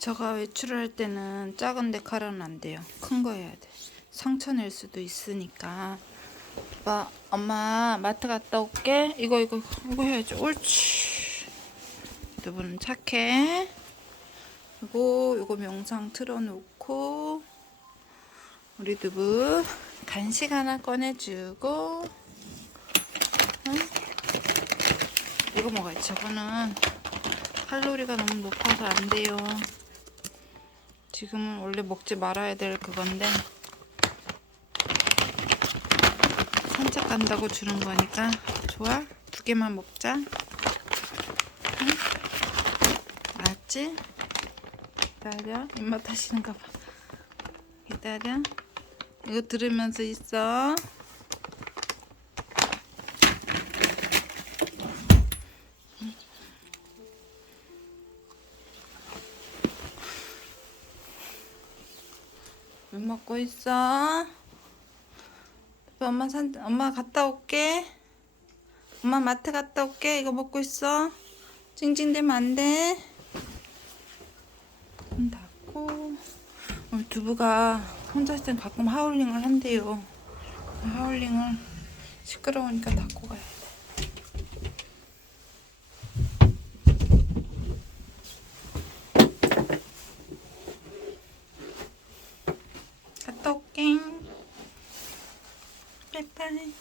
저가 외출을 할 때는 작은데 칼은 안 돼요. 큰 거 해야 돼. 상처 낼 수도 있으니까. 아빠, 엄마 마트 갔다 올게. 이거 이거 이거 해야지. 옳지. 두 분은 착해. 그리고 이거 영상 틀어놓고 우리 두부 간식 하나 꺼내주고. 응? 이거 먹어야지. 저거는 칼로리가 너무 높아서 안 돼요. 지금은 원래 먹지 말아야 될 그건데 산책 간다고 주는 거니까 좋아? 두 개만 먹자. 응? 알았지? 기다려. 입맛 타시는가 봐. 기다려. 이거 들으면서 있어. 물 먹고 있어? 엄마 산 엄마 갔다 올게. 엄마 마트 갔다 올게. 이거 먹고 있어. 찡찡대면 안 돼. 문 닫고. 우리 두부가 혼자 있을 땐 가끔 하울링을 한대요. 하울링을 시끄러우니까 닫고 가야 돼. 갔다 올게. 빠이빠이.